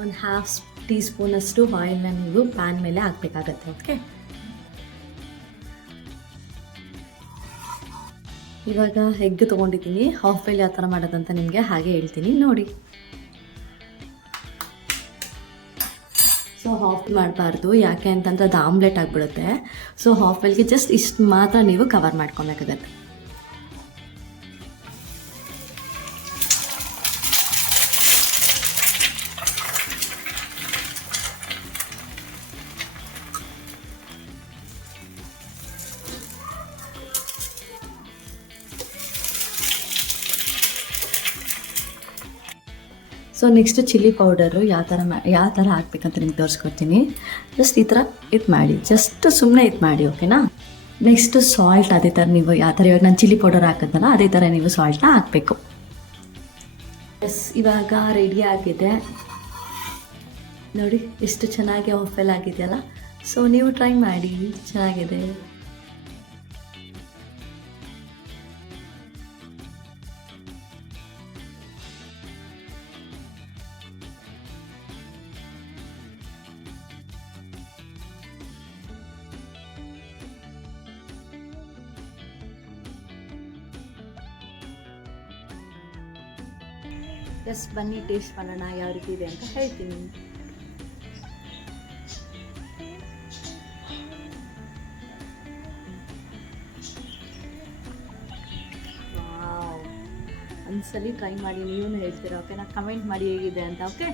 ಒಂದು half tea ಸ್ಪೂನಷ್ಟು ಆಯಿಲ್ನ ನೀವು ಪ್ಯಾನ್ ಮೇಲೆ ಹಾಕಬೇಕಾಗತ್ತೆ. ಓಕೆ, ಇವಾಗ ಎಗ್ ತೊಗೊಂಡಿದ್ದೀನಿ. ಹಾಫ್ ಬಾಯ್ಲ್ ಯಾವ ಥರ ಮಾಡೋದಂತ ನಿಮಗೆ ಹಾಗೆ ಹೇಳ್ತೀನಿ ನೋಡಿ. ಸೊ ಹಾಫ್ ಮಾಡಬಾರ್ದು, ಯಾಕೆ ಅಂತಂದರೆ ಅದು ಆಮ್ಲೆಟ್ ಆಗಿಬಿಡುತ್ತೆ. ಸೊ ಹಾಫ್ ಬಾಯ್ಲ್ಗೆ ಜಸ್ಟ್ ಇಷ್ಟು ಮಾತ್ರ ನೀವು ಕವರ್ ಮಾಡ್ಕೊಬೇಕಾಗತ್ತೆ. ಸೊ ನೆಕ್ಸ್ಟ್ ಚಿಲ್ಲಿ ಪೌಡರು ಯಾವ ಥರ ಹಾಕ್ಬೇಕಂತ ನಿಮ್ಗೆ ತೋರಿಸ್ಕೊಡ್ತೀನಿ. ಜಸ್ಟ್ ಈ ಥರ ಮಾಡಿ, ಜಸ್ಟ್ ಸುಮ್ಮನೆ ಮಾಡಿ, ಓಕೆನಾ. ನೆಕ್ಸ್ಟ್ ಸಾಲ್ಟ್ ಅದೇ ಥರ ನೀವು ಯಾವ ಥರ ಇವಾಗ ನಾನು ಚಿಲ್ಲಿ ಪೌಡರ್ ಹಾಕಿದ್ನಲ್ಲ ಅದೇ ಥರ ನೀವು ಸಾಲ್ಟ್ನ ಹಾಕಬೇಕು. ಇವಾಗ ರೆಡಿ ಆಗಿದೆ ನೋಡಿ, ಎಷ್ಟು ಚೆನ್ನಾಗಿ ಹಾಫ್ ಬಾಯ್ಲ್ ಆಗಿದೆಯಲ್ಲ. ಸೊ ನೀವು ಟ್ರೈ ಮಾಡಿ, ಚೆನ್ನಾಗಿದೆ. ಜಸ್ಟ್ ಬನ್ನಿ ಟೇಸ್ಟ್ ಮಾಡೋಣ ಯಾವ ರೀತಿ ಇದೆ ಅಂತ ಹೇಳ್ತೀನಿ. ಒಂದ್ಸಲಿ ಟ್ರೈ ಮಾಡಿ, ನೀವು ಹೇಳ್ತೀರಾ ಓಕೆನಾ. ಕಮೆಂಟ್ ಮಾಡಿ ಹೇಗಿದೆ ಅಂತ. ಓಕೆ.